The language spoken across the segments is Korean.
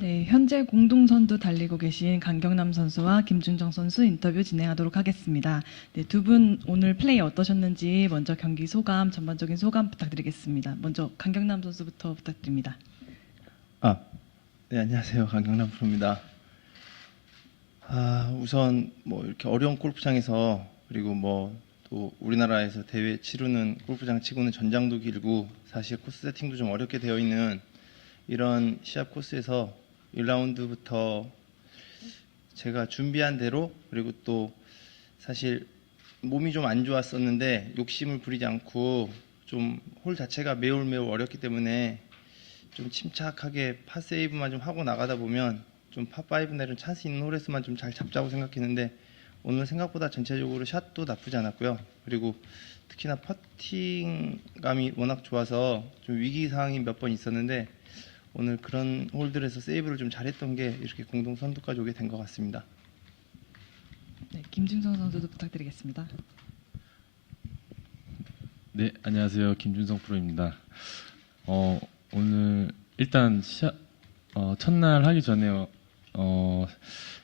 네, 현재 공동 선두 달리고 계신 강경남 선수와 김준정 선수 인터뷰 진행하도록 하겠습니다. 네, 두 분 오늘 플레이 어떠셨는지 먼저 경기 소감, 전반적인 소감 부탁드리겠습니다. 먼저 강경남 선수부터 부탁드립니다. 네, 안녕하세요. 강경남 프로입니다. 우선 뭐 이렇게 어려운 골프장에서, 그리고 뭐 또 우리나라에서 대회 치르는 골프장 치고는 전장도 길고 사실 코스 세팅도 좀 어렵게 되어 있는 이런 시합 코스에서 1라운드부터 제가 준비한 대로, 그리고 또 사실 몸이 좀 안 좋았었는데 욕심을 부리지 않고 좀 홀 자체가 매우 어렵기 때문에 좀 침착하게 파세이브만 좀 하고 나가다 보면 좀 파5 내는 찬스 있는 홀에서만 좀 잘 잡자고 생각했는데, 오늘 생각보다 전체적으로 샷도 나쁘지 않았고요. 그리고 특히나 퍼팅감이 워낙 좋아서 좀 위기 상황이 몇 번 있었는데, 오늘 그런 홀들에서 세이브를 좀 잘했던 게 이렇게 공동 선두까지 오게 된 것 같습니다. 네, 김준성 선수도 부탁드리겠습니다. 네, 안녕하세요. 김준성 프로입니다. 오늘 일단 첫날 하기 전에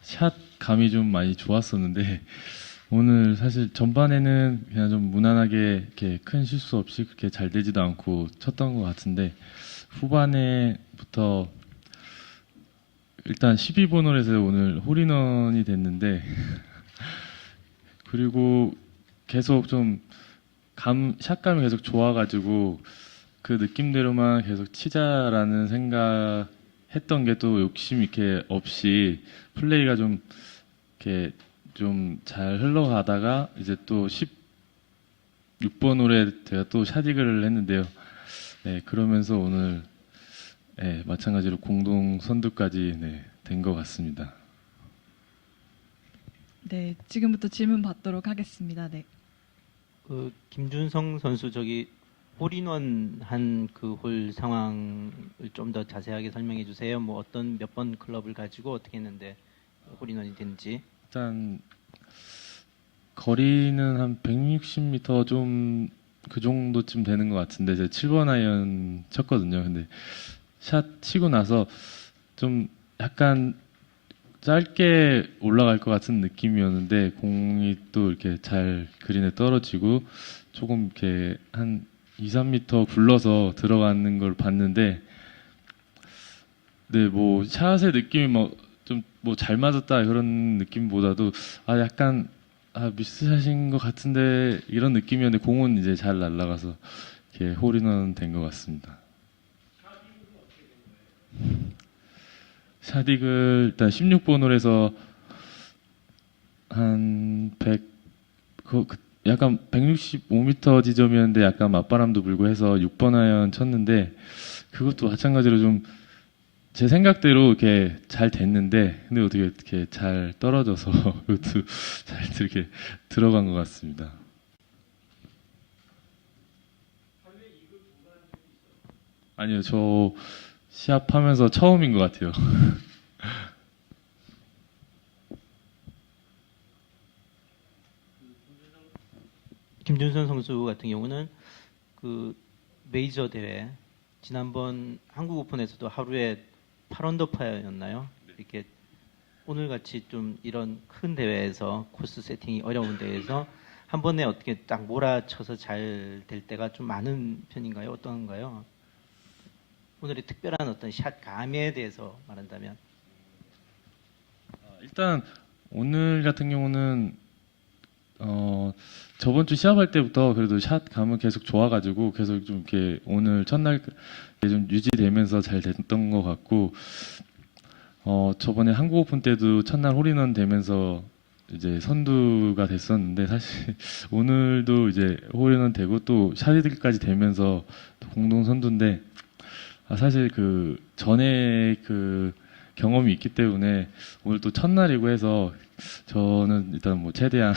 샷 감이 좀 많이 좋았었는데, 오늘 사실 전반에는 그냥 좀 무난하게 이렇게 큰 실수 없이 그렇게 잘 되지도 않고 쳤던 것 같은데, 후반에부터 일단 12번 홀에서 오늘 홀인원이 됐는데 그리고 계속 좀 샷감이 계속 좋아가지고 그 느낌대로만 계속 치자라는 생각했던 게 또 욕심 이렇게 없이 플레이가 좀 이렇게 좀 잘 흘러가다가 이제 또 16번 홀에 제가 또 샷이글을 했는데요. 네, 그러면서 오늘 네, 마찬가지로 공동 선두까지 된 것 같습니다. 네, 지금부터 질문 받도록 하겠습니다. 네. 김준성 선수 저기 홀인원 한 그 홀 상황을 좀 더 자세하게 설명해 주세요. 뭐 어떤 몇 번 클럽을 가지고 어떻게 했는데 홀인원이 됐는지. 일단 거리는 한 160m 좀 그 정도쯤 되는 것 같은데, 제가 7번 아이언 쳤거든요. 근데 샷 치고 나서 좀 약간 짧게 올라갈 것 같은 느낌이었는데, 공이 또 이렇게 잘 그린에 떨어지고 조금 이렇게 한 2, 3m 굴러서 들어가는 걸 봤는데, 네, 뭐 샷의 느낌이 뭐 좀 뭐 잘 맞았다 그런 느낌보다도 약간 미스샷인 것 같은데 이런 느낌이었는데, 공은 이제 잘 날아가서 이렇게 홀인원 된 것 같습니다. 샷이글 일단 16번 홀에서 한 100, 약간 165m 지점이었는데 약간 맞바람도 불고 해서 6번 아이언 쳤는데, 그것도 마찬가지로 좀 제 생각대로 이렇게 잘 됐는데, 근데 어떻게 이렇게 잘 떨어져서 그것도 잘 이렇게 들어간 것 같습니다. 아니요, 저 시합하면서 처음인 것 같아요. 김준성 선수 같은 경우는 그 메이저 대회 지난번 한국 오픈에서도 하루에 8언더파였나요? 이렇게 오늘 같이 좀 이런 큰 대회에서 코스 세팅이 어려운 대회에서 한 번에 어떻게 딱 몰아쳐서 잘 될 때가 좀 많은 편인가요? 어떤가요? 오늘의 특별한 어떤 샷 감에 대해서 말한다면. 일단 오늘 같은 경우는 저번 주 시합할 때부터 그래도 샷 감은 계속 좋아가지고 계속 좀 이렇게 오늘 첫날 좀 유지되면서 잘 됐던 것 같고, 저번에 한국 오픈 때도 첫날 홀인원 되면서 이제 선두가 됐었는데, 사실 오늘도 이제 홀인원 되고 또 샷이들까지 되면서 또 공동 선두인데, 사실 그 전에 그 경험이 있기 때문에 오늘 또 첫날이고 해서 저는 일단 뭐 최대한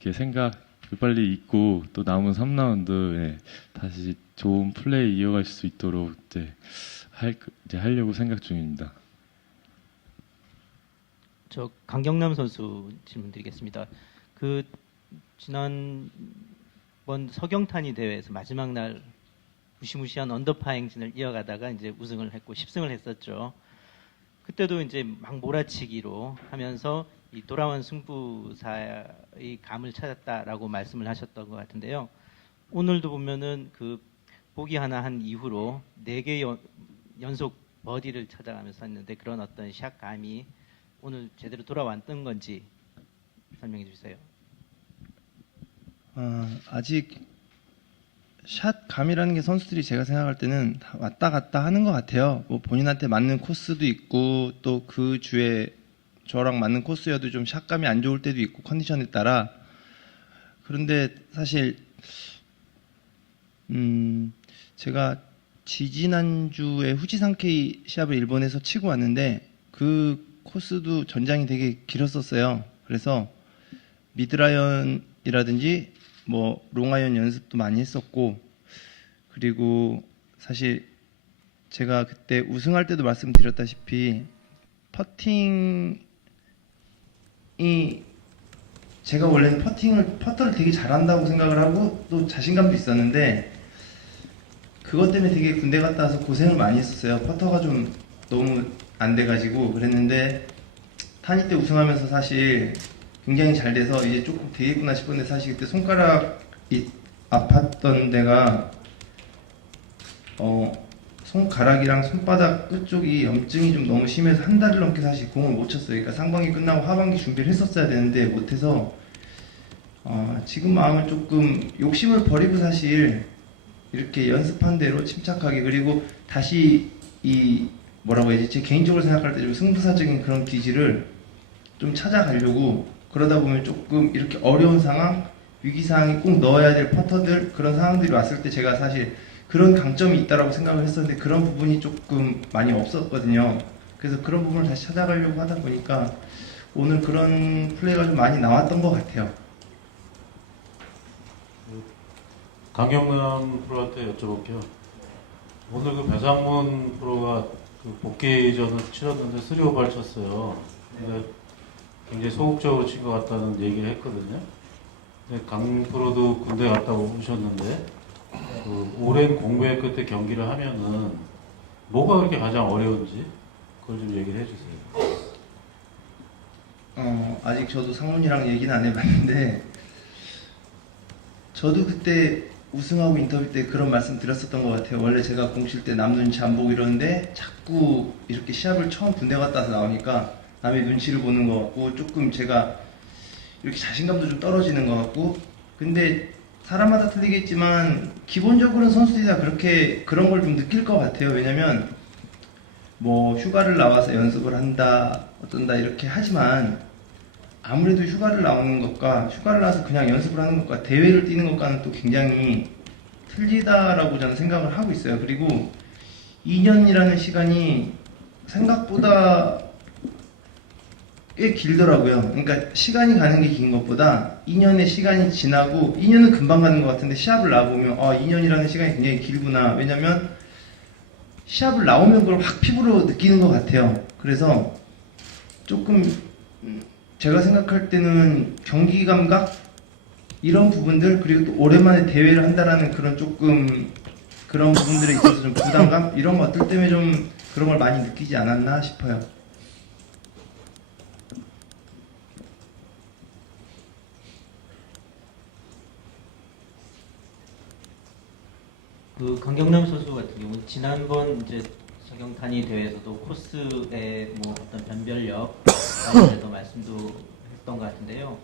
이렇게 생각 빨리 잊고 또 남은 3라운드 다시 좋은 플레이 이어갈 수 있도록 이제 하려고 생각 중입니다. 저 강경남 선수 질문 드리겠습니다. 그 지난번 서경탄이 대회에서 마지막 날 무시무시한 언더파 행진을 이어가다가 이제 우승을 했고 10승을 했었죠. 그때도 이제 막 몰아치기로 하면서 이 돌아온 승부사의 감을 찾았다라고 말씀을 하셨던 것 같은데요. 오늘도 보면은 그 보기 하나 한 이후로 4개 연속 버디를 찾아가면서 했는데 그런 어떤 샷 감이 오늘 제대로 돌아왔던 건지 설명해 주세요. 아직 샷 감이라는 게 선수들이 제가 생각할 때는 다 왔다 갔다 하는 것 같아요. 뭐 본인한테 맞는 코스도 있고 또 그 주에 저랑 맞는 코스여도 좀 샷감이 안 좋을 때도 있고 컨디션에 따라. 그런데 사실 제가 지지난주에 후지산케이 시합을 일본에서 치고 왔는데 그 코스도 전장이 되게 길었었어요. 그래서 미드라이언이라든지 뭐 롱아이언 연습도 많이 했었고, 그리고 사실 제가 그때 우승할 때도 말씀드렸다시피 퍼팅이, 제가 원래는 퍼터를 되게 잘한다고 생각을 하고 또 자신감도 있었는데 그것 때문에 되게 군대 갔다 와서 고생을 많이 했었어요. 퍼터가 좀 너무 안 돼가지고. 그랬는데 타니 때 우승하면서 사실 굉장히 잘 돼서 이제 조금 되겠구나 싶었는데, 사실 그때 손가락이 아팠던 데가 손가락이랑 손바닥 끝쪽이 염증이 좀 너무 심해서 한 달을 넘게 사실 공을 못 쳤어요. 그러니까 상반기 끝나고 하반기 준비를 했었어야 되는데 못해서 지금 마음을 조금 욕심을 버리고 사실 이렇게 연습한 대로 침착하게, 그리고 다시 이 뭐라고 해야지, 제 개인적으로 생각할 때 좀 승부사적인 그런 기질을 좀 찾아가려고, 그러다 보면 조금 이렇게 어려운 상황, 위기상황이 꼭 넣어야 될 퍼터들, 그런 상황들이 왔을 때 제가 사실 그런 강점이 있다라고 생각을 했었는데 그런 부분이 조금 많이 없었거든요. 그래서 그런 부분을 다시 찾아가려고 하다 보니까 오늘 그런 플레이가 좀 많이 나왔던 것 같아요. 강경남 프로한테 여쭤볼게요. 오늘 그 배상문 프로가 그 복귀전을 치렀는데 3오버를 쳤어요. 근데 굉장히 소극적으로 친 것 같다는 얘기를 했거든요. 근데 강 프로도 군대 갔다 오셨는데 그 오랜 공부의 끝에 경기를 하면은 뭐가 그렇게 가장 어려운지 그걸 좀 얘기를 해주세요. 아직 저도 상문이랑 얘기는 안 해봤는데 저도 그때 우승하고 인터뷰 때 그런 말씀 드렸었던 것 같아요. 원래 제가 공 칠 때 남 눈치 안 보고 이러는데 자꾸 이렇게 시합을 처음 군대 갔다 와서 나오니까 남의 눈치를 보는 것 같고 조금 제가 이렇게 자신감도 좀 떨어지는 것 같고, 근데 사람마다 틀리겠지만 기본적으로는 선수들이 다 그렇게 그런 걸 좀 느낄 것 같아요. 왜냐면 뭐 휴가를 나와서 연습을 한다 어쩐다 이렇게 하지만 아무래도 휴가를 나오는 것과 휴가를 나와서 그냥 연습을 하는 것과 대회를 뛰는 것과는 또 굉장히 틀리다라고 저는 생각을 하고 있어요. 그리고 2년이라는 시간이 생각보다 꽤 길더라고요. 그러니까 시간이 가는 게 긴 것보다 2년의 시간이 지나고, 2년은 금방 가는 것 같은데 시합을 나와보면 2년이라는 시간이 굉장히 길구나. 왜냐면 시합을 나오면 그걸 확 피부로 느끼는 것 같아요. 그래서 조금 제가 생각할 때는 경기 감각 이런 부분들, 그리고 또 오랜만에 대회를 한다라는 그런 조금 그런 부분들에 있어서 좀 부담감 이런 것들 때문에 좀 그런 걸 많이 느끼지 않았나 싶어요. 그 강경남 선수 같은 경우는 지난번 이제 서경탄이 대회에서도 코스의 뭐 어떤 변별력 관련해서 말씀도 했던 것 같은데요.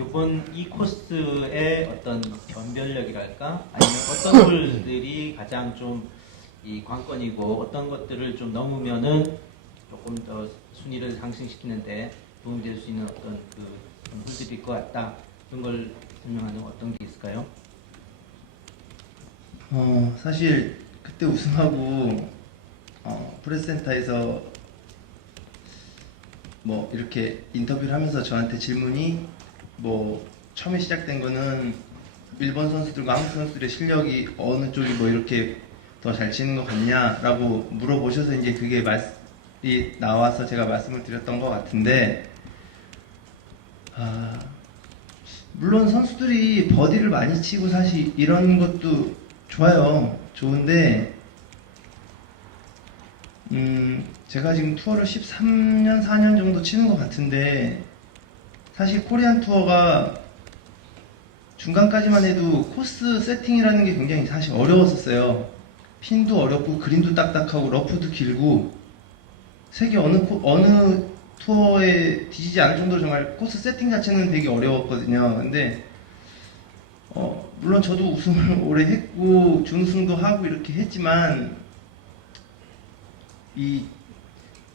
이번 이 코스의 어떤 변별력이랄까, 아니면 어떤 홀들이 가장 좀 이 관건이고 어떤 것들을 좀 넘으면은 조금 더 순위를 상승시키는데 도움이 될 수 있는 어떤 그 홀들일 것 같다, 그런 걸 설명하는 어떤 게 있을까요? 사실 그때 우승하고 프레스센터에서 뭐 이렇게 인터뷰를 하면서 저한테 질문이 뭐 처음에 시작된 거는 일본 선수들과 한국 선수들의 실력이 어느 쪽이 뭐 이렇게 더 잘 치는 것 같냐라고 물어보셔서 이제 그게 말이 나와서 제가 말씀을 드렸던 것 같은데, 물론 선수들이 버디를 많이 치고 사실 이런 것도 좋아요. 좋은데 제가 지금 투어를 13년, 4년 정도 치는 것 같은데 사실 코리안 투어가 중간까지만 해도 코스 세팅이라는 게 굉장히 사실 어려웠었어요. 핀도 어렵고 그린도 딱딱하고 러프도 길고 세계 어느 투어에 뒤지지 않을 정도로 정말 코스 세팅 자체는 되게 어려웠거든요. 근데 물론 저도 우승을 오래 했고 준우승도 하고 이렇게 했지만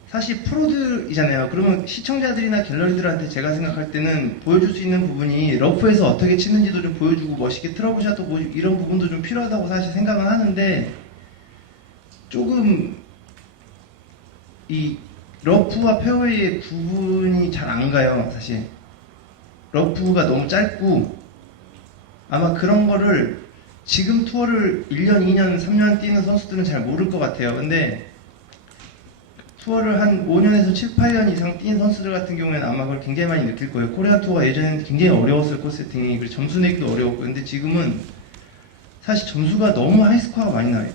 사실 프로들이잖아요. 그러면 시청자들이나 갤러리들한테 제가 생각할 때는 보여줄 수 있는 부분이 러프에서 어떻게 치는지도 좀 보여주고 멋있게 트러블샷도 보여주고 이런 부분도 좀 필요하다고 사실 생각은 하는데 조금 이 러프와 페어웨이의 구분이 잘 안 가요. 사실 러프가 너무 짧고 아마 그런 거를 지금 투어를 1년, 2년, 3년 뛰는 선수들은 잘 모를 것 같아요. 근데 투어를 한 5년에서 7, 8년 이상 뛴 선수들 같은 경우에는 아마 그걸 굉장히 많이 느낄 거예요. 코리아 투어가 예전에는 굉장히 어려웠을 코스 세팅이. 그리고 점수 내기도 어려웠고. 근데 지금은 사실 점수가 너무 하이스코어가 많이 나와요.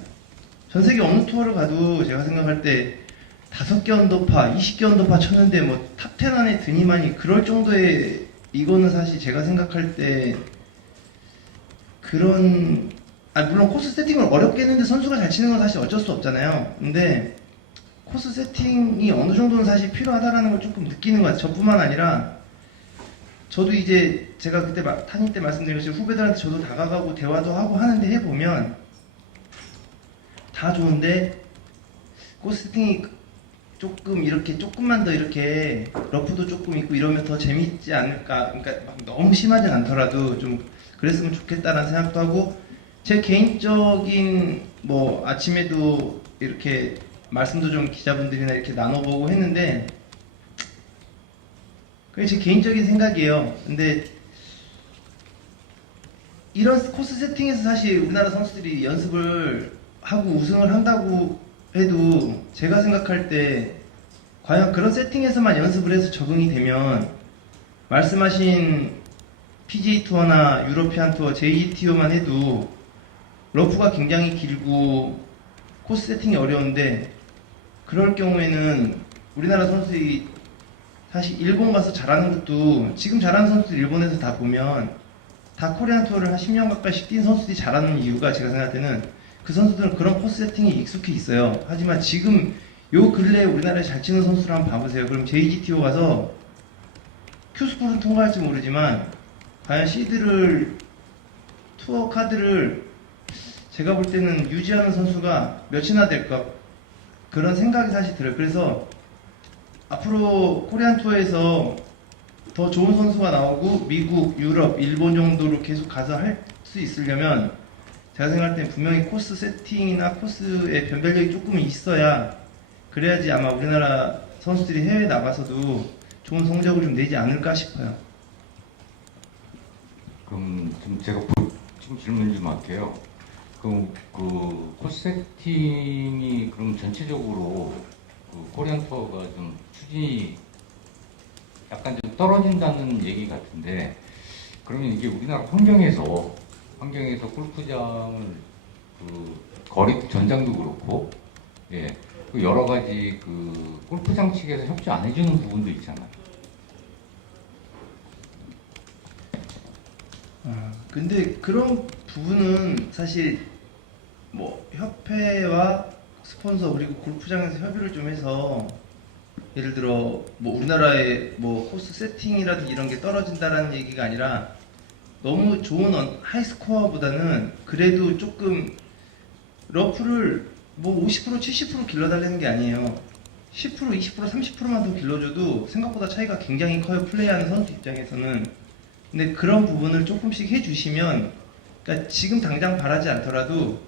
전 세계 어느 투어를 가도 제가 생각할 때 5개 언더파, 20개 언더파 쳤는데 뭐 탑 10 안에 드니만이 그럴 정도의 이거는 사실 제가 생각할 때 그런 물론 코스 세팅을 어렵게 했는데 선수가 잘 치는 건 사실 어쩔 수 없잖아요. 근데 코스 세팅이 어느 정도는 사실 필요하다라는 걸 조금 느끼는 것 같아요. 저뿐만 아니라 저도 이제 제가 그때 탄임 때 말씀드린 것처럼 후배들한테 저도 다가가고 대화도 하고 하는데 해보면 다 좋은데 코스 세팅이 조금 이렇게 조금만 더 이렇게 러프도 조금 있고 이러면 더 재밌지 않을까. 그러니까 막 너무 심하진 않더라도 좀 그랬으면 좋겠다라는 생각도 하고 제 개인적인 뭐 아침에도 이렇게 말씀도 좀 기자분들이나 이렇게 나눠보고 했는데 그게 제 개인적인 생각이에요. 근데 이런 코스 세팅에서 사실 우리나라 선수들이 연습을 하고 우승을 한다고 해도 제가 생각할 때 과연 그런 세팅에서만 연습을 해서 적응이 되면 말씀하신 PGA 투어나 유러피안 투어, JGTO만 해도 러프가 굉장히 길고 코스 세팅이 어려운데 그럴 경우에는 우리나라 선수들이 사실 일본 가서 잘하는 것도 지금 잘하는 선수들 일본에서 다 보면 다 코리안 투어를 한 10년 가까이씩 뛴 선수들이 잘하는 이유가 제가 생각할 때는 그 선수들은 그런 코스 세팅이 익숙해 있어요. 하지만 지금 요 근래에 우리나라에 잘 치는 선수를 한번 봐보세요. 그럼 JGTO 가서 큐스코는 통과할지 모르지만 과연 시드를 투어 카드를 제가 볼 때는 유지하는 선수가 몇이나 될까 그런 생각이 사실 들어요. 그래서 앞으로 코리안 투어에서 더 좋은 선수가 나오고 미국, 유럽, 일본 정도로 계속 가서 할 수 있으려면 제가 생각할 때 분명히 코스 세팅이나 코스의 변별력이 조금 있어야 그래야지 아마 우리나라 선수들이 해외 나가서도 좋은 성적을 좀 내지 않을까 싶어요. 그럼 좀 제가 지금 질문 좀 할게요. 그럼 그 코스 세팅이 그럼 전체적으로 그 코리안 투어가 좀 추진이 약간 좀 떨어진다는 얘기 같은데 그러면 이게 우리나라 환경에서 골프장을 그 거리 전장도 그렇고 그 여러 가지 그 골프장 측에서 협조 안 해주는 부분도 있잖아요. 근데 그런 부분은 사실 뭐 협회와 스폰서 그리고 골프장에서 협의를 좀 해서 예를 들어 뭐 우리나라의 뭐 코스 세팅이라든지 이런 게 떨어진다라는 얘기가 아니라 너무 좋은 하이스코어보다는 그래도 조금 러프를 뭐 50%, 70% 길러달라는 게 아니에요. 10%, 20%, 30%만 더 길러줘도 생각보다 차이가 굉장히 커요. 플레이하는 선수 입장에서는. 근데 그런 부분을 조금씩 해주시면 그러니까 지금 당장 바라지 않더라도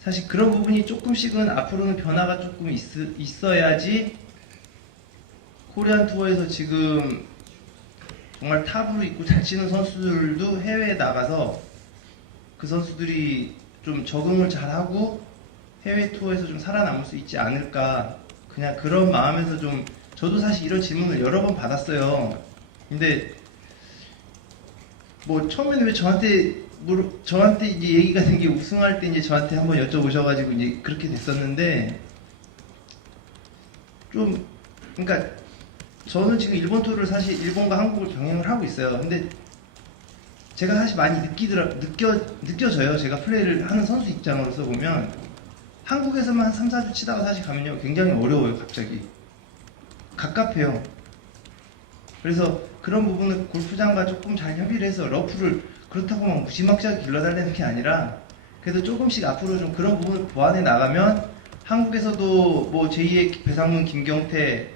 사실 그런 부분이 조금씩은 앞으로는 변화가 조금 있어야지 코리안 투어에서 지금 정말 탑으로 있고 잘 치는 선수들도 해외에 나가서 그 선수들이 좀 적응을 잘하고 해외 투어에서 좀 살아남을 수 있지 않을까 그냥 그런 마음에서 좀 저도 사실 이런 질문을 여러 번 받았어요. 근데 뭐 처음에는 왜 저한테 이제 얘기가 된 게 우승할 때 이제 저한테 한번 여쭤보셔가지고 이제 그렇게 됐었는데 좀 그러니까 저는 지금 일본 투어를 사실 일본과 한국을 병행을 하고 있어요. 근데 제가 사실 많이 느껴져요. 제가 플레이를 하는 선수 입장으로서 보면 한국에서만 한 3, 4주 치다가 사실 가면요 굉장히 어려워요. 갑자기 갑갑해요. 그래서 그런 부분을 골프장과 조금 잘 협의를 해서 러프를 그렇다고 막 무지막지하게 길러달라는 게 아니라 그래도 조금씩 앞으로 좀 그런 부분을 보완해 나가면 한국에서도 뭐 제2의 배상문, 김경태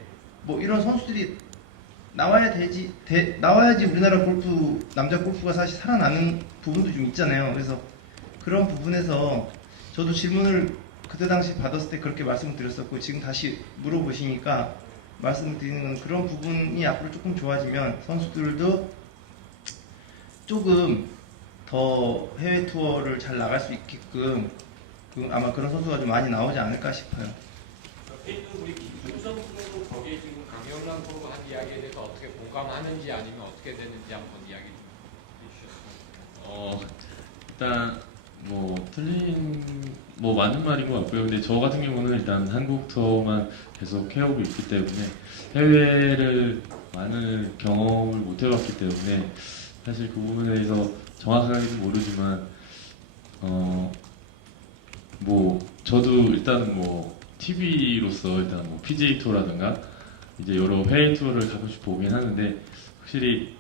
뭐 이런 선수들이 나와야지 우리나라 골프, 남자 골프가 사실 살아나는 부분도 좀 있잖아요. 그래서 그런 부분에서 저도 질문을 그때 당시 받았을 때 그렇게 말씀을 드렸었고 지금 다시 물어보시니까 말씀을 드리는 건 그런 부분이 앞으로 조금 좋아지면 선수들도 조금 더 해외 투어를 잘 나갈 수 있게끔 아마 그런 선수가 좀 많이 나오지 않을까 싶어요. 페이는 우리 김준성 프로도 거기에 지금 강영란 프로가 한 이야기에 대해서 어떻게 공감하는지 아니면 어떻게 됐는지 한번 이야기 좀 해주셨으면. 일단 뭐 틀린 뭐 맞는 말인 것 같고요. 근데 저 같은 경우는 일단 한국 투어만 계속 해오고 있기 때문에 해외를 많은 경험을 못 해봤기 때문에 사실 그 부분에 대해서 정확하게는 모르지만 뭐 저도 일단 뭐 TV로서 일단 뭐 PGA 투어라든가 이제 여러 해외 투어를 가끔씩 보긴 하는데 확실히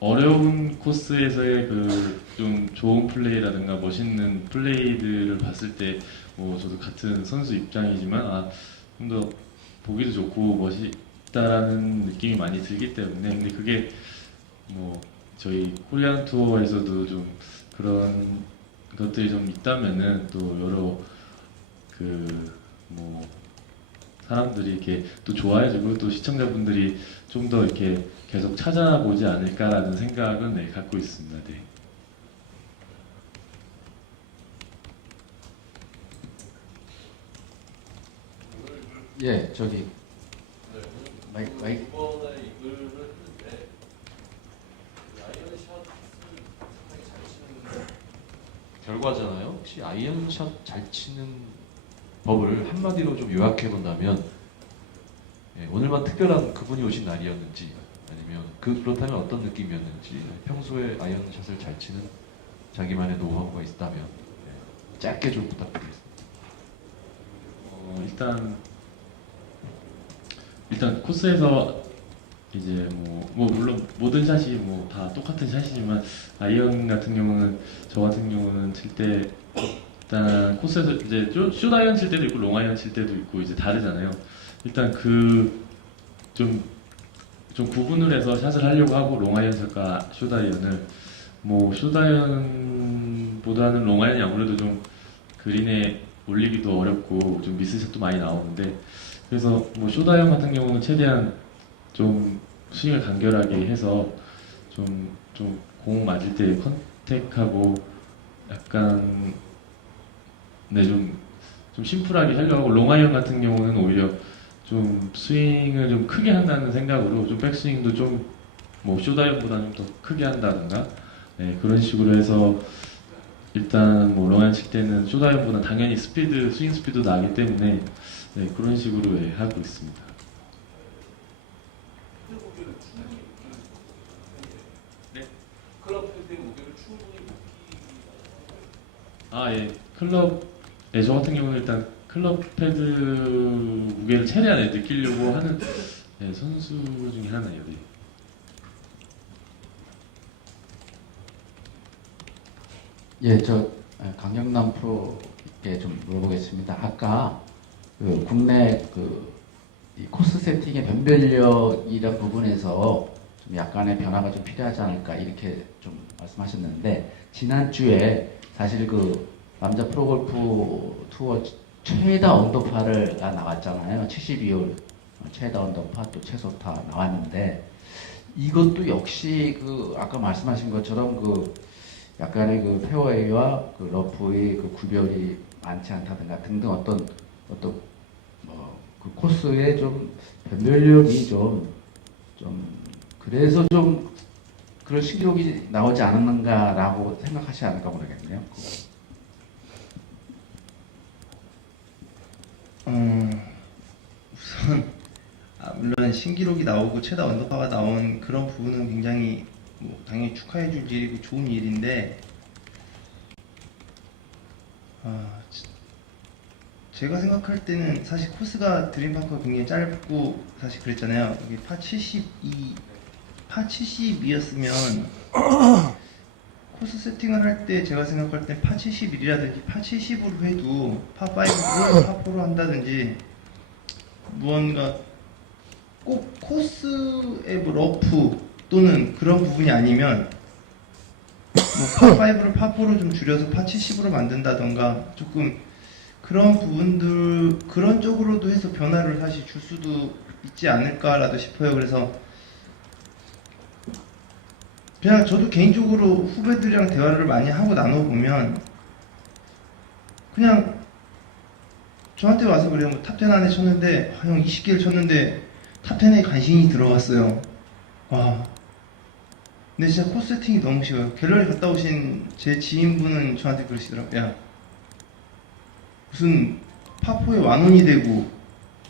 어려운 코스에서의 그 좀 좋은 플레이라든가 멋있는 플레이들을 봤을 때 뭐 저도 같은 선수 입장이지만 좀 더 보기도 좋고 멋있다라는 느낌이 많이 들기 때문에 근데 그게 뭐 저희 코리안 투어에서도 좀 그런 것들이 좀 있다면은 또 여러 그 뭐 사람들이 이렇게 또 좋아해주고 또 시청자분들이 좀 더 이렇게 계속 찾아보지 않을까라는 생각은 네, 갖고 있습니다. 네. 예, 저기 마이크. 이번에 이글을 했는데 아이언샷을 상당히 잘 치는 결과잖아요. 혹시 아이언샷 잘 치는 법을 한마디로 좀 요약해 본다면 오늘만 특별한 그분이 오신 날이었는지 아니면 그렇다면 어떤 느낌이었는지 평소에 아이언샷을 잘 치는 자기만의 노하우가 있다면 짧게 좀 부탁드리겠습니다. 일단 코스에서 이제 뭐 물론 모든 샷이 뭐 다 똑같은 샷이지만 아이언 같은 경우는 저 같은 경우는 칠 때 일단 코스에서 이제 숏 아이언 칠 때도 있고 롱 아이언 칠 때도 있고 이제 다르잖아요. 일단 좀 구분을 해서 샷을 하려고 하고 롱 아이언 샷과 숏 아이언을 뭐 숏 아이언보다는 롱 아이언이 아무래도 좀 그린에 올리기도 어렵고 좀 미스샷도 많이 나오는데 그래서 뭐 숏 아이언 같은 경우는 최대한 좀 스윙을 간결하게 해서 좀 공 맞을 때 컨택하고 약간 좀 심플하게 하려고 하고 롱 아이언 같은 경우는 오히려 좀 스윙을 좀 크게 한다는 생각으로 좀 백스윙도 좀 뭐 숏 아이언보다는 좀 더 크게 한다든가 그런 식으로 해서 일단 뭐 롱 아이언 칠 때는 숏 아이언보다 당연히 스윙 스피드도 나기 때문에 그런 식으로 하고 있습니다. 클럽 필드의 무게를 충분히 클럽, 저 같은 경우는 일단 클럽 패드 무게를 최대한 느끼려고 하는 선수 중에 하나예요. 네. 예, 저 강영남 프로께 좀 물어보겠습니다. 아까 그 국내 이 코스 세팅의 변별력이란 부분에서 좀 약간의 변화가 좀 필요하지 않을까 이렇게 좀 말씀하셨는데 지난주에 사실 그 남자 프로골프 투어 최다 언더파가 나왔잖아요. 72홀 최다 언더파 또 최소타 나왔는데 이것도 역시 그 아까 말씀하신 것처럼 그 약간의 그 페어웨이와 그 러프의 그 구별이 많지 않다든가 등등 어떤 그 코스의 좀 변별력이 좀 그래서 좀 그런 신기록이 나오지 않았는가라고 생각하시지 않을까 모르겠네요. 우선 물론 신기록이 나오고 최다 언더파가 나온 그런 부분은 굉장히 뭐 당연히 축하해줄 일이고 좋은 일인데, 제가 생각할 때는 사실 코스가 드림파크가 굉장히 짧고 사실 그랬잖아요. 여기 파 72였으면 코스 세팅을 할 때 제가 생각할 때 파 71이라든지 파 70으로 해도 파 5를 파 4로 한다든지 무언가 꼭 코스의 뭐 러프 또는 그런 부분이 아니면 뭐 파 5를 파 4로 좀 줄여서 파 70으로 만든다던가 조금 그런 부분들 그런 쪽으로도 해서 변화를 사실 줄 수도 있지 않을까라도 싶어요. 그래서 그냥 저도 개인적으로 후배들이랑 대화를 많이 하고 나눠보면 그냥 저한테 와서 그래요. 뭐 탑10 안에 쳤는데 형 20개를 쳤는데 탑10에 간신히 들어갔어요. 와, 근데 진짜 코스 세팅이 너무 쉬워요. 갤러리 갔다 오신 제 지인분은 저한테 그러시더라고요. 야, 무슨 파4에 완원이 되고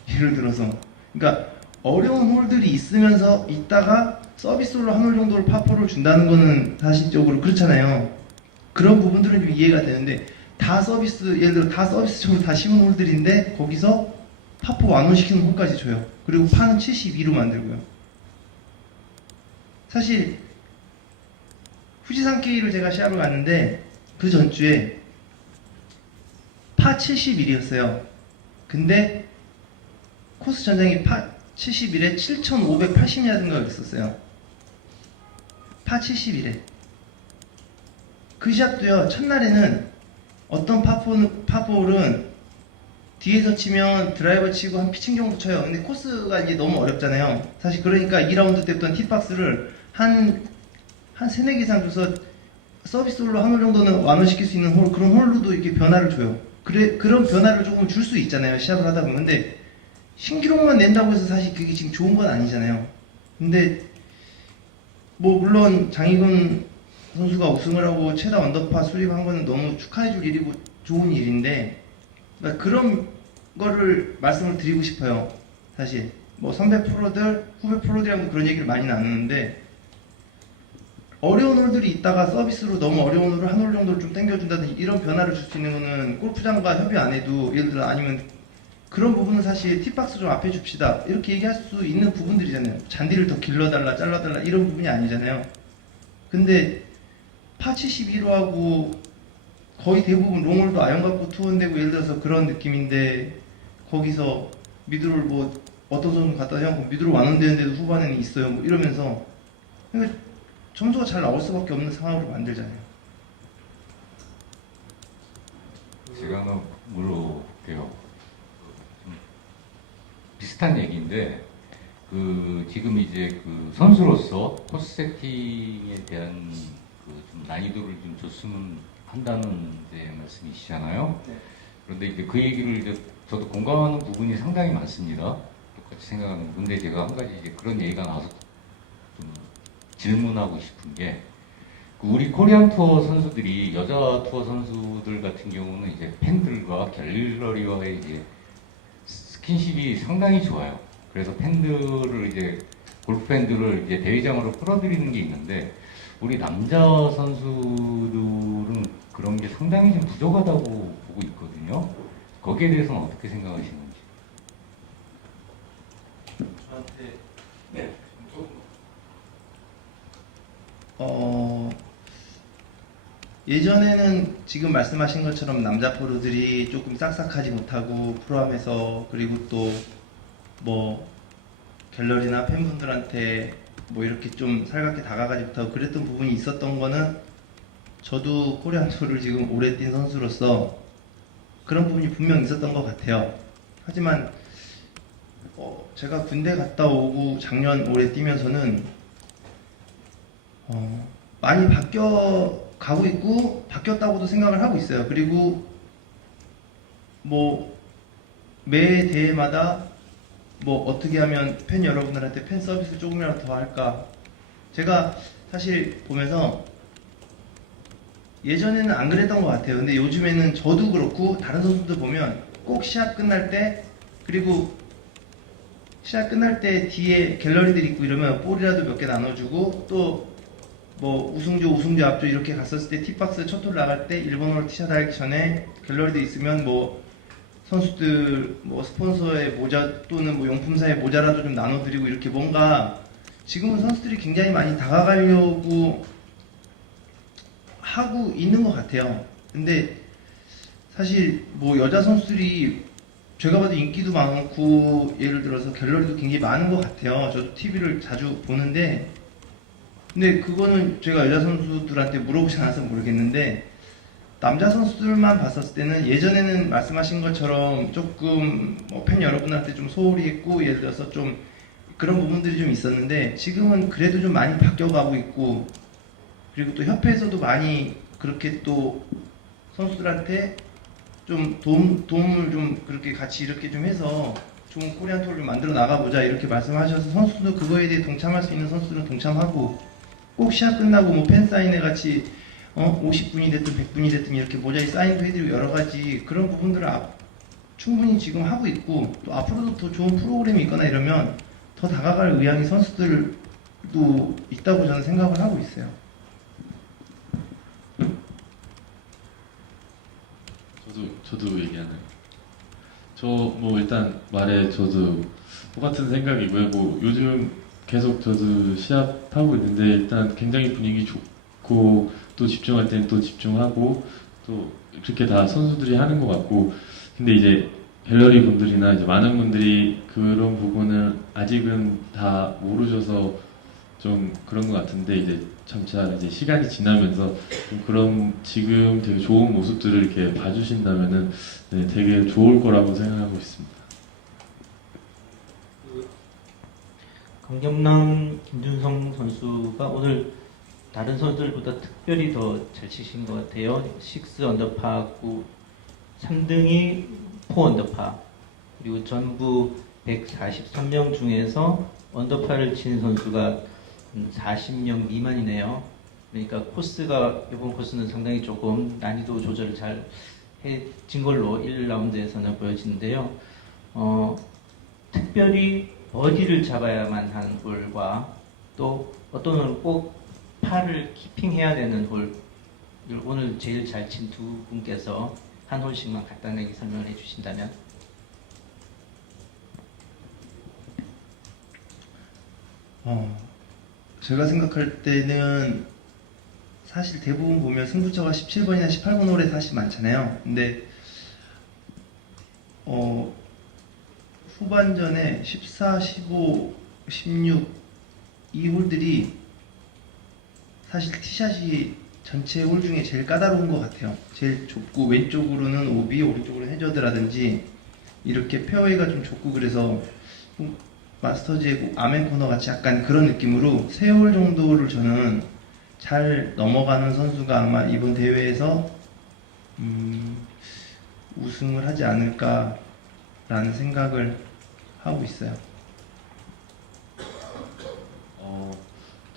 예를 들어서 그러니까 어려운 홀들이 있으면서 있다가 서비스로 한 홀 정도를 파4를 준다는 거는 사실적으로 그렇잖아요. 그런 부분들은 좀 이해가 되는데 다 서비스, 예를 들어 다 서비스적으로 다 쉬운 홀들인데 거기서 파4 완원시키는 홀까지 줘요. 그리고 파는 72로 만들고요. 사실 후지산케이를 제가 시합을 갔는데 그 전주에 파 71이었어요. 근데 코스 전장이 파 71에 7,580야드인가 있었어요. 파 71에. 그 시합도요, 첫날에는 어떤 파4홀은 뒤에서 치면 드라이버 치고 한 피칭 정도 쳐요. 근데 코스가 이게 너무 어렵잖아요. 사실 그러니까 2라운드 때부터 팁박스를 한 3, 4개 이상 줘서 서비스 홀로 한 홀 정도는 완화시킬 수 있는 홀, 그런 홀로도 이렇게 변화를 줘요. 그런 변화를 조금 줄 수 있잖아요. 시합을 하다 보면. 근데 신기록만 낸다고 해서 사실 그게 지금 좋은 건 아니잖아요. 근데 뭐 물론 장희근 선수가 우승을 하고 최다 언더파 수립한 거는 너무 축하해줄 일이고 좋은 일인데, 그러니까 그런 거를 말씀을 드리고 싶어요. 사실 뭐 선배 프로들, 후배 프로들이랑도 그런 얘기를 많이 나누는데 어려운 홀들이 있다가 서비스로 너무 어려운 홀을 한 홀 정도를 좀 당겨준다든지 이런 변화를 줄 수 있는 거는 골프장과 협의 안 해도, 예를 들어 아니면 그런 부분은 사실 팁박스 좀 앞에 줍시다 이렇게 얘기할 수 있는 부분들이잖아요. 잔디를 더 길러달라 잘라달라 이런 부분이 아니잖아요. 근데 파 72로 하고 거의 대부분 롱홀도 아연 갖고 투혼되고 예를 들어서 그런 느낌인데 거기서 미드롤 뭐 어떤 선수 갖다 대고 미드롤 완원되는데도 후반에는 있어요 뭐 이러면서, 그러니까 점수가 잘 나올 수밖에 없는 상황으로 만들잖아요. 제가 하나 물어볼게요. 비슷한 얘기인데, 지금 이제 선수로서 코스 세팅에 대한 좀 난이도를 좀 줬으면 한다는 이제 말씀이시잖아요. 네. 그런데 이제 그 얘기를 이제 저도 공감하는 부분이 상당히 많습니다. 똑같이 생각하는. 근데 제가 한 가지 이제 그런 얘기가 나와서 좀 질문하고 싶은 게, 우리 코리안 투어 선수들이, 여자 투어 선수들 같은 경우는 이제 팬들과 갤러리와의 이제 스킨십이 상당히 좋아요. 그래서 팬들을 이제 골프 팬들을 이제 대회장으로 끌어들이는 게 있는데, 우리 남자 선수들은 그런 게 상당히 좀 부족하다고 보고 있거든요. 거기에 대해서는 어떻게 생각하시는지. 저한테 네. 예전에는 지금 말씀하신 것처럼 남자 프로들이 조금 싹싹하지 못하고 프로함에서, 그리고 또 뭐 갤러리나 팬분들한테 뭐 이렇게 좀 살갑게 다가가지 못하고 그랬던 부분이 있었던 거는, 저도 코리안 투어를 지금 오래 뛴 선수로서 그런 부분이 분명 있었던 것 같아요. 하지만 제가 군대 갔다 오고 작년 올해 뛰면서는 많이 바뀌어 가고 있고 바뀌었다고도 생각을 하고 있어요. 그리고 뭐 매 대회마다 뭐 어떻게 하면 팬 여러분들한테 팬 서비스 조금이라도 더 할까, 제가 사실 보면서 예전에는 안 그랬던 것 같아요. 근데 요즘에는 저도 그렇고 다른 선수들 보면 꼭 시합 끝날 때, 그리고 시합 끝날 때 뒤에 갤러리들 있고 이러면 볼이라도 몇 개 나눠주고 또 뭐 우승조 앞조 이렇게 갔었을 때 티박스 첫 홀 나갈 때 일본어로 티샷 하기 전에 갤러리들 있으면 뭐 선수들 뭐 스폰서의 모자 또는 뭐 용품사의 모자라도 좀 나눠드리고 이렇게 뭔가 지금은 선수들이 굉장히 많이 다가가려고 하고 있는 것 같아요. 근데 사실 뭐 여자 선수들이 제가 봐도 인기도 많고 예를 들어서 갤러리도 굉장히 많은 것 같아요. 저도 TV를 자주 보는데 근데 그거는 제가 여자 선수들한테 물어보지 않아서 모르겠는데 남자 선수들만 봤었을 때는 예전에는 말씀하신 것처럼 조금 뭐 팬 여러분한테 좀 소홀히 했고 예를 들어서 좀 그런 부분들이 좀 있었는데 지금은 그래도 좀 많이 바뀌어가고 있고 그리고 또 협회에서도 많이 그렇게 또 선수들한테 좀 도움을 좀 그렇게 같이 이렇게 좀 해서 좋은 코리안 투어를 만들어 나가보자 이렇게 말씀하셔서 선수도 그거에 대해 동참할 수 있는 선수들은 동참하고 꼭 시합 끝나고 뭐 팬사인회 같이 50분이 됐든 100분이 됐든 이렇게 모자에 사인도 해드리고 여러 가지 그런 부분들을 충분히 지금 하고 있고 또 앞으로도 더 좋은 프로그램이 있거나 이러면 더 다가갈 의향이 선수들도 있다고 저는 생각을 하고 있어요. 저도 얘기하나요? 저 뭐 일단 말에 저도 똑같은 생각이고요. 뭐 요즘 계속 저도 시합 하고 있는데 일단 굉장히 분위기 좋고 또 집중할 때는 또 집중하고 또 그렇게 다 선수들이 하는 것 같고 근데 이제 갤러리 분들이나 이제 많은 분들이 그런 부분을 아직은 다 모르셔서 좀 그런 것 같은데 이제 점차 이제 시간이 지나면서 좀 그런 지금 되게 좋은 모습들을 이렇게 봐주신다면은 네, 되게 좋을 거라고 생각하고 있습니다. 강경남 김준성 선수가 오늘 다른 선수들보다 특별히 더 잘 치신 것 같아요. 6 언더파, 3등이 4 언더파, 그리고 전부 143명 중에서 언더파를 치는 선수가 40명 미만이네요. 그러니까 코스가 이번 코스는 상당히 조금 난이도 조절을 잘 해진 걸로 1라운드에서는 보여지는데요. 특별히 버디를 잡아야만 하는 홀과 또 어떤 홀은 꼭 파를 키핑해야 되는 홀, 오늘 제일 잘 친 두 분께서 한 홀씩만 간단하게 설명을 해주신다면. 제가 생각할 때는 사실 대부분 보면 승부처가 17번이나 18번 홀에 사실 많잖아요. 근데 후반전에 14, 15, 16 이 홀들이 사실 티샷이 전체 홀 중에 제일 까다로운 것 같아요. 제일 좁고 왼쪽으로는 오비, 오른쪽으로는 해저드라든지 이렇게 페어웨이가 좀 좁고 그래서 마스터즈의 아멘 코너 같이 약간 그런 느낌으로 세 홀 정도를 저는 잘 넘어가는 선수가 아마 이번 대회에서 우승을 하지 않을까라는 생각을 하고 있어요.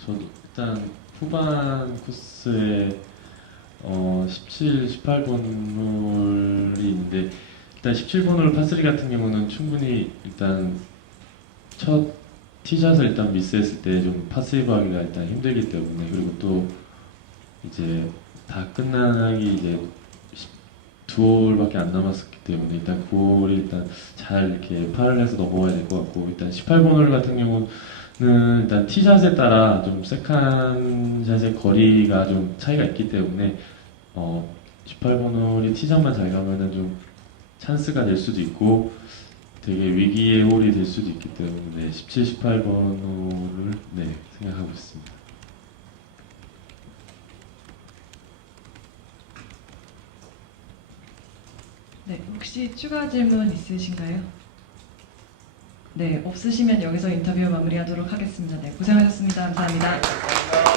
저도 일단 후반 코스에 17, 18번 홀이 있는데 일단 17번 홀 파3 같은 경우는 충분히 일단 첫 티샷을 일단 미스했을 때 좀 파세이브 하기가 일단 힘들기 때문에 그리고 또 이제 다 끝나기 이제 2홀밖에 안 남았었기 때문에 일단 9홀이 일단 잘 이렇게 파를 해서 넘어가야 될 것 같고 일단 18번 홀 같은 경우는 일단 티샷에 따라 좀 세컨샷의 거리가 좀 차이가 있기 때문에 18번 홀이 티샷만 잘 가면은 좀 찬스가 될 수도 있고 되게 위기의 홀이 될 수도 있기 때문에 17, 18번 홀을 생각하고 있습니다. 네, 혹시 추가 질문 있으신가요? 네, 없으시면 여기서 인터뷰 마무리하도록 하겠습니다. 네, 고생하셨습니다. 감사합니다.